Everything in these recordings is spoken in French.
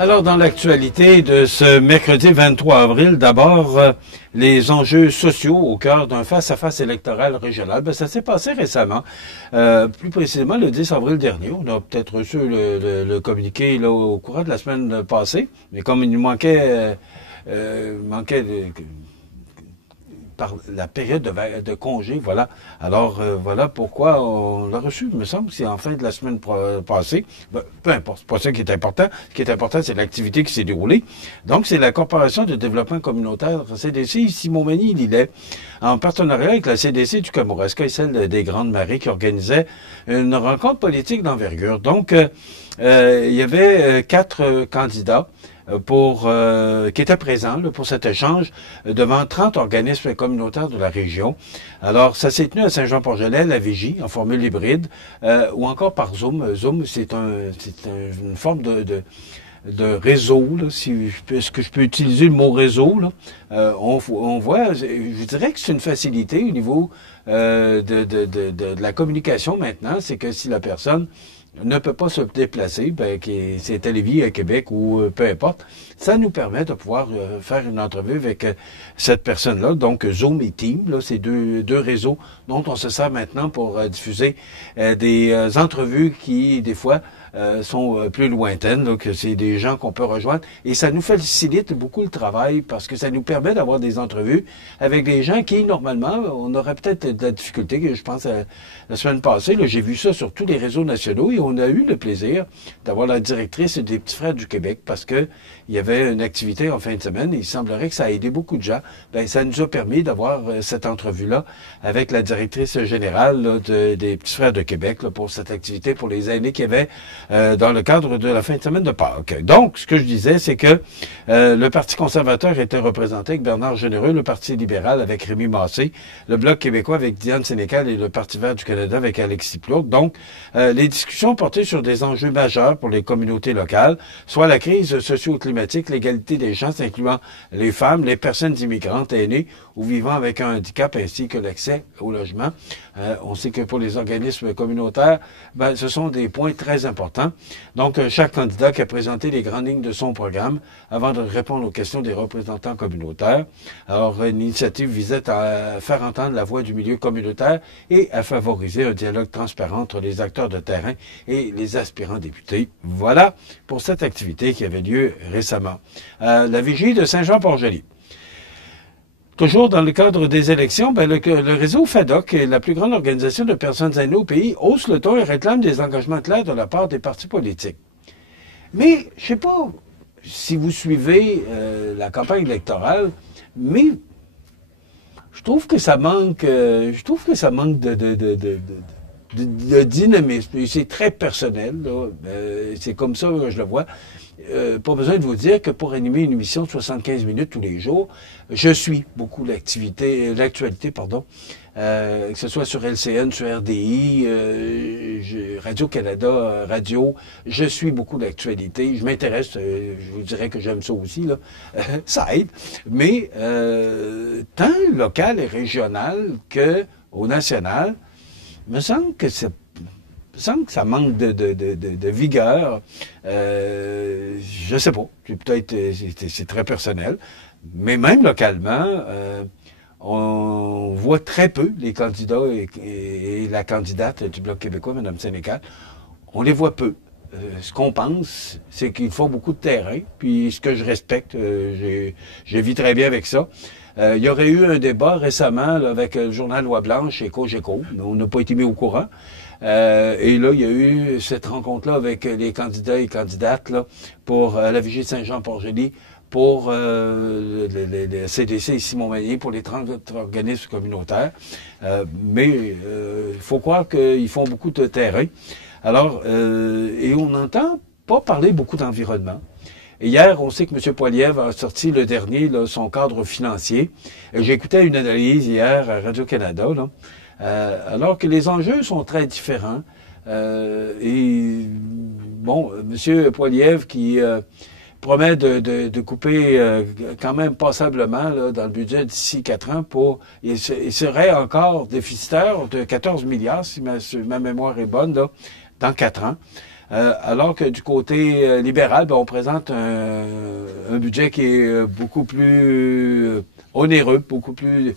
Alors, dans l'actualité de ce mercredi 23 avril, d'abord, les enjeux sociaux au cœur d'un face-à-face électoral régional. Ben, ça s'est passé récemment, plus précisément le 10 avril dernier. On a peut-être reçu le communiqué là, au courant de la semaine passée, mais comme il nous manquait par la période de congé, voilà. Alors, voilà pourquoi on l'a reçu, il me semble, c'est en fin de la semaine passée. Ben, peu importe, c'est pas ça qui est important. Ce qui est important, c'est l'activité qui s'est déroulée. Donc, c'est la Corporation de développement communautaire, CDC, ici, Montmagny-Lillet, en partenariat avec la CDC du Kamouraska et celle des Grandes Marais, qui organisait une rencontre politique d'envergure. Donc, il y avait 4 candidats qui étaient présents là, pour cet échange devant 30 organismes communautaires de la région. Alors, ça s'est tenu à Saint-Jean-Port-Gelais, la Vigie, en formule hybride, ou encore par Zoom. Zoom, c'est une forme de réseau, là, est-ce que je peux utiliser le mot réseau, là? On voit, je dirais que c'est une facilité au niveau de la communication maintenant, c'est que si la personne ne peut pas se déplacer, ben, c'est à Lévis, à Québec ou peu importe, ça nous permet de pouvoir faire une entrevue avec cette personne-là. Donc, Zoom et Team, là, c'est deux réseaux dont on se sert maintenant pour diffuser des entrevues qui, des fois, sont plus lointaines, donc c'est des gens qu'on peut rejoindre. Et ça nous facilite beaucoup le travail parce que ça nous permet d'avoir des entrevues avec des gens qui, normalement, on aurait peut-être de la difficulté. Je pense la semaine passée, j'ai vu ça sur tous les réseaux nationaux et on a eu le plaisir d'avoir la directrice des Petits Frères du Québec parce que il y avait une activité en fin de semaine et il semblerait que ça a aidé beaucoup de gens. Ben, ça nous a permis d'avoir cette entrevue-là avec la directrice générale là, des Petits Frères de Québec là, pour cette activité pour les aînés qui avaient dans le cadre de la fin de semaine de Pâques. Donc, ce que je disais, c'est que le Parti conservateur était représenté avec Bernard Généreux, le Parti libéral avec Rémi Massé, le Bloc québécois avec Diane Sénécal et le Parti vert du Canada avec Alexis Plourde. Donc, les discussions portaient sur des enjeux majeurs pour les communautés locales, soit la crise socio-climatique, l'égalité des chances, incluant les femmes, les personnes immigrantes aînées ou vivant avec un handicap, ainsi que l'accès au logement. On sait que pour les organismes communautaires, ben, ce sont des points très importants. Donc, chaque candidat qui a présenté les grandes lignes de son programme avant de répondre aux questions des représentants communautaires. Alors, l'initiative visait à faire entendre la voix du milieu communautaire et à favoriser un dialogue transparent entre les acteurs de terrain et les aspirants députés. Voilà pour cette activité qui avait lieu récemment. La Vigie de Saint-Jean-Port-Gelais. Toujours dans le cadre des élections, ben le réseau FADOC, la plus grande organisation de personnes aînées au pays, hausse le ton et réclame des engagements clairs de la part des partis politiques. Mais, je sais pas si vous suivez la campagne électorale, mais je trouve que ça manque, de dynamisme. C'est très personnel, c'est comme ça que je le vois. Pas besoin de vous dire que pour animer une émission de 75 minutes tous les jours, je suis beaucoup l'actualité, que ce soit sur LCN, sur RDI, Radio-Canada, Radio, je suis beaucoup l'actualité, je m'intéresse, je vous dirais que j'aime ça aussi, là, ça aide, mais tant local et régional que au national, il me semble que ça manque de vigueur. Je sais pas. Peut-être c'est très personnel. Mais même localement, on voit très peu les candidats et la candidate du Bloc québécois, Mme Sénécal. On les voit peu. Ce qu'on pense, c'est qu'il faut beaucoup de terrain. Puis ce que je respecte, je vis très bien avec ça. Il y aurait eu un débat récemment là, avec le journal Loi Blanche et Cogeco. On n'a pas été mis au courant. Et là, il y a eu cette rencontre-là avec les candidats et candidates là, pour la Vigie de Saint-Jean-Port-Gelais, pour le CDC ici Montmagny, pour les 30 organismes communautaires. Mais il faut croire qu'ils font beaucoup de terrain. Alors, et on n'entend pas parler beaucoup d'environnement. Et hier, on sait que M. Poilievre a sorti le dernier, là, son cadre financier. J'écoutais une analyse hier à Radio-Canada, là, alors que les enjeux sont très différents. Et bon, M. Poilievre qui promet de couper quand même passablement là, dans le budget d'ici 4 ans il serait encore déficitaire de 14 milliards, si ma mémoire est bonne, là, dans 4 ans. Alors que du côté libéral, ben, on présente un budget qui est beaucoup plus onéreux, beaucoup plus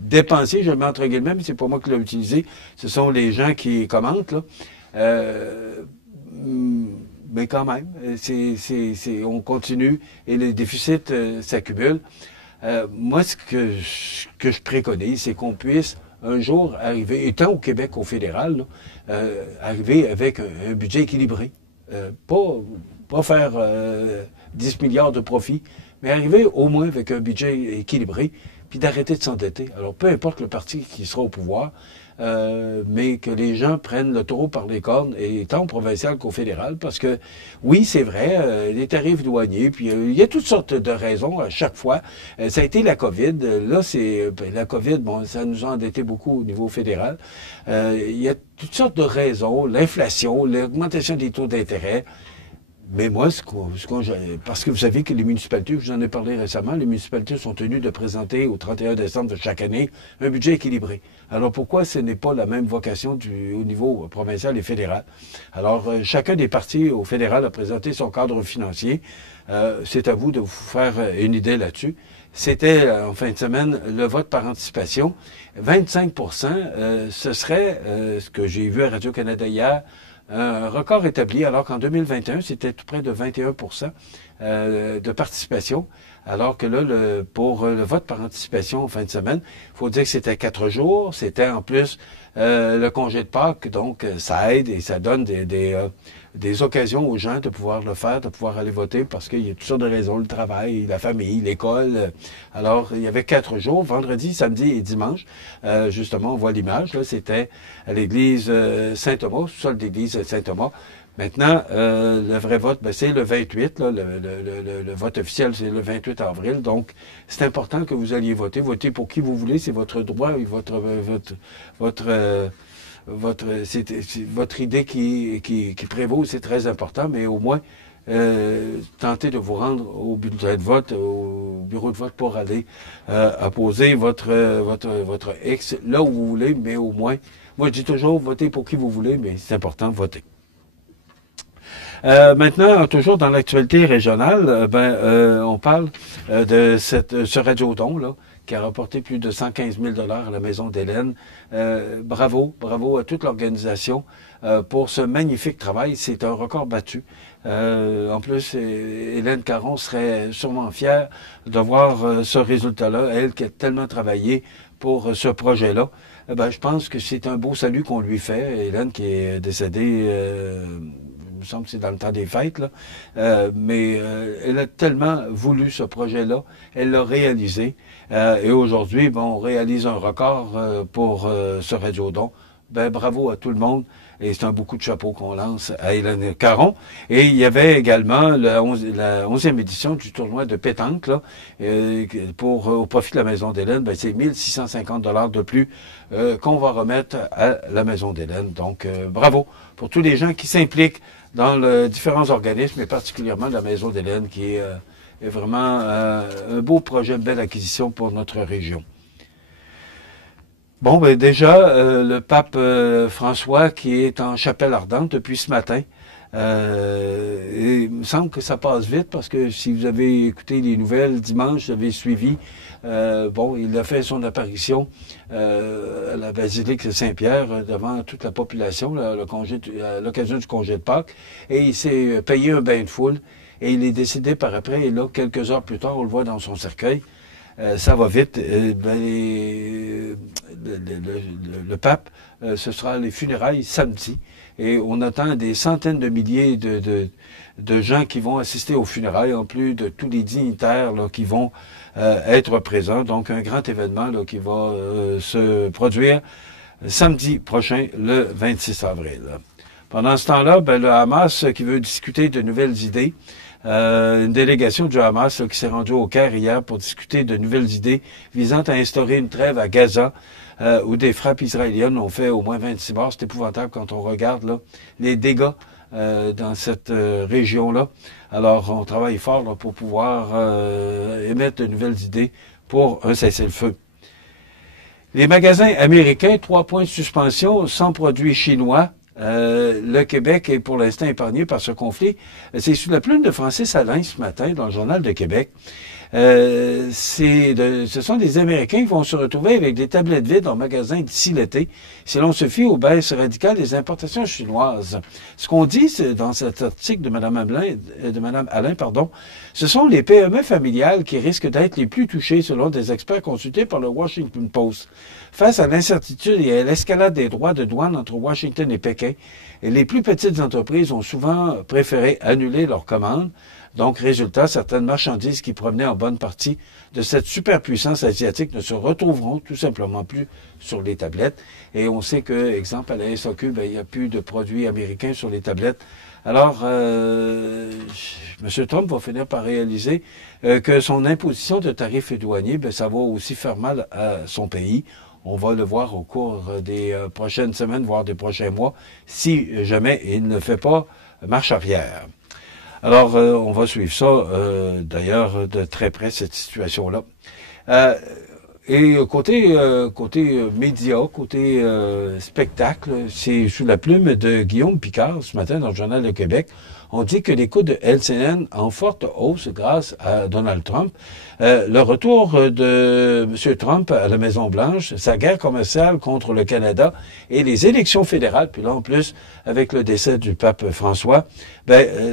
dépensier, je le mets entre guillemets, mais c'est pas moi qui l'ai utilisé, ce sont les gens qui commentent, là. Mais quand même, on continue et les déficits s'accumulent. Moi, ce que je préconise, c'est qu'on puisse un jour arriver, étant au Québec, au fédéral, là, arriver avec un budget équilibré. Pas faire 10 milliards de profits, mais arriver au moins avec un budget équilibré, puis d'arrêter de s'endetter. Alors, peu importe le parti qui sera au pouvoir, mais que les gens prennent le taureau par les cornes, et tant au provincial qu'au fédéral, parce que, oui, c'est vrai, les tarifs douaniers, puis il y a toutes sortes de raisons à chaque fois. Ça a été la COVID. Là, la COVID, bon, ça nous a endettés beaucoup au niveau fédéral. Il y a toutes sortes de raisons, l'inflation, l'augmentation des taux d'intérêt. Mais moi, parce que vous savez que les municipalités, je vous en ai parlé récemment, les municipalités sont tenues de présenter au 31 décembre de chaque année un budget équilibré. Alors pourquoi ce n'est pas la même vocation au niveau provincial et fédéral? Alors, chacun des partis au fédéral a présenté son cadre financier. C'est à vous de vous faire une idée là-dessus. C'était, en fin de semaine, le vote par anticipation. 25 ce serait, ce que j'ai vu à Radio-Canada hier, un record établi, alors qu'en 2021, c'était tout près de 21 de participation, alors que là, pour le vote par anticipation en fin de semaine, il faut dire que c'était 4 jours, c'était en plus le congé de Pâques, donc ça aide et ça donne des occasions aux gens de pouvoir le faire, de pouvoir aller voter, parce qu'il y a toutes sortes de raisons, le travail, la famille, l'école. Alors, il y avait 4 jours, vendredi, samedi et dimanche. Justement, on voit l'image, là, c'était à l'église Saint-Thomas, sous-sol d'église Saint-Thomas. Maintenant, le vrai vote, ben, c'est le 28, là, le vote officiel, c'est le 28 avril. Donc, c'est important que vous alliez voter. Voter pour qui vous voulez, c'est votre droit et c'est votre idée qui prévaut, c'est très important, mais au moins, tentez de vous rendre au bulletin de vote, au bureau de vote pour aller apposer votre X là où vous voulez, mais au moins, moi je dis toujours, votez pour qui vous voulez, mais c'est important, votez. Maintenant, toujours dans l'actualité régionale, on parle de ce radiodon là, qui a rapporté plus de 115 000 $ à la Maison d'Hélène. Bravo à toute l'organisation pour ce magnifique travail. C'est un record battu. En plus, Hélène Caron serait sûrement fière de voir ce résultat-là, elle qui a tellement travaillé pour ce projet-là. Je pense que c'est un beau salut qu'on lui fait. Hélène qui est décédée... il me semble que c'est dans le temps des fêtes, là. Mais elle a tellement voulu ce projet-là, elle l'a réalisé. Et aujourd'hui, on réalise un record pour ce radiodon. Bravo à tout le monde. Et c'est un beau coup de chapeau qu'on lance à Hélène Caron. Et il y avait également la 11e édition du tournoi de pétanque, là, au profit de la Maison d'Hélène. C'est 1650 $ de plus qu'on va remettre à la Maison d'Hélène. Donc, bravo pour tous les gens qui s'impliquent dans les différents organismes, et particulièrement la Maison d'Hélène, qui est vraiment un beau projet, une belle acquisition pour notre région. Bon, déjà, le pape François qui est en chapelle ardente depuis ce matin. Et il me semble que ça passe vite parce que si vous avez écouté les nouvelles dimanche, vous avez suivi, il a fait son apparition à la basilique Saint-Pierre devant toute la population à l'occasion du congé de Pâques, et il s'est payé un bain de foule et il est décédé par après, et là, quelques heures plus tard, on le voit dans son cercueil. Ça va vite. Le pape, ce sera les funérailles samedi. Et on attend des centaines de milliers de gens qui vont assister aux funérailles, en plus de tous les dignitaires là, qui vont être présents. Donc, un grand événement là, qui va se produire samedi prochain, le 26 avril. Pendant ce temps-là, le Hamas qui veut discuter de nouvelles idées. Une délégation du Hamas qui s'est rendue au Caire hier pour discuter de nouvelles idées visant à instaurer une trêve à Gaza où des frappes israéliennes ont fait au moins 26 morts. C'est épouvantable quand on regarde là, les dégâts dans cette région-là. Alors, on travaille fort là, pour pouvoir émettre de nouvelles idées pour un cessez-le-feu. Les magasins américains, 3 points de suspension sans produits chinois. Le Québec est pour l'instant épargné par ce conflit. C'est sous la plume de Francis Alain ce matin dans le Journal de Québec. Ce sont des Américains qui vont se retrouver avec des tablettes vides en magasin d'ici l'été, si l'on se fie aux baisses radicales des importations chinoises. Ce qu'on dit dans cet article de Mme Alain, ce sont les PME familiales qui risquent d'être les plus touchées, selon des experts consultés par le Washington Post. Face à l'incertitude et à l'escalade des droits de douane entre Washington et Pékin, les plus petites entreprises ont souvent préféré annuler leurs commandes. Donc, résultat, certaines marchandises qui provenaient en bonne partie de cette superpuissance asiatique ne se retrouveront tout simplement plus sur les tablettes. Et on sait que, exemple, à la SAQ, il n'y a plus de produits américains sur les tablettes. Alors, M. Trump va finir par réaliser que son imposition de tarifs douaniers, ça va aussi faire mal à son pays. On va le voir au cours des prochaines semaines, voire des prochains mois, si jamais il ne fait pas marche arrière. Alors, on va suivre ça, d'ailleurs, de très près, cette situation-là. Et côté médias, côté spectacle, c'est sous la plume de Guillaume Picard, ce matin, dans le Journal de Québec. On dit que les coûts de LCN en forte hausse grâce à Donald Trump. Le retour de M. Trump à la Maison-Blanche, sa guerre commerciale contre le Canada et les élections fédérales, puis là, en plus, avec le décès du pape François,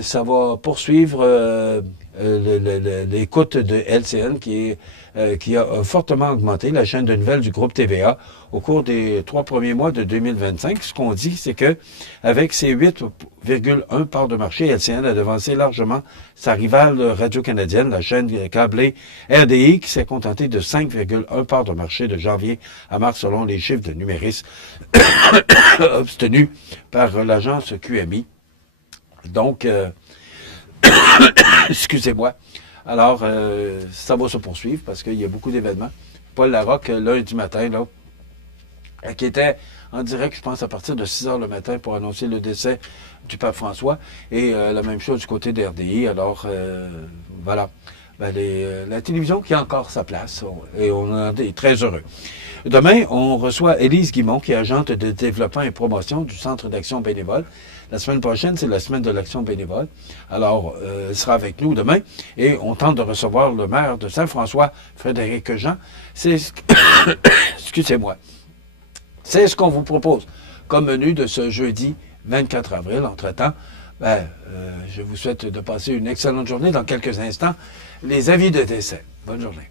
ça va poursuivre les coûts de LCN qui a fortement augmenté, la chaîne de nouvelles du groupe TVA, au cours des 3 premiers mois de 2025. Ce qu'on dit, c'est que avec ses 8,1 parts de marché, LCN a devancé largement sa rivale radio-canadienne, la chaîne câblée RDI, qui s'est contentée de 5,1 parts de marché de janvier à mars, selon les chiffres de Numéris obtenus par l'agence QMI. Donc, excusez-moi. Alors, ça va se poursuivre parce qu'il y a beaucoup d'événements. Paul Larocque, lundi matin, là, qui était en direct, je pense, à partir de 6 heures le matin pour annoncer le décès du pape François. Et la même chose du côté de RDI. Alors, voilà. La télévision qui a encore sa place. Et on en est très heureux. Demain, on reçoit Élise Guimont, qui est agente de développement et promotion du Centre d'action bénévole. La semaine prochaine, c'est la semaine de l'action bénévole. Alors, elle sera avec nous demain et on tente de recevoir le maire de Saint-François, Frédéric Jean. Excusez-moi. C'est ce qu'on vous propose comme menu de ce jeudi 24 avril. Entre-temps, je vous souhaite de passer une excellente journée. Dans quelques instants, les avis de décès. Bonne journée.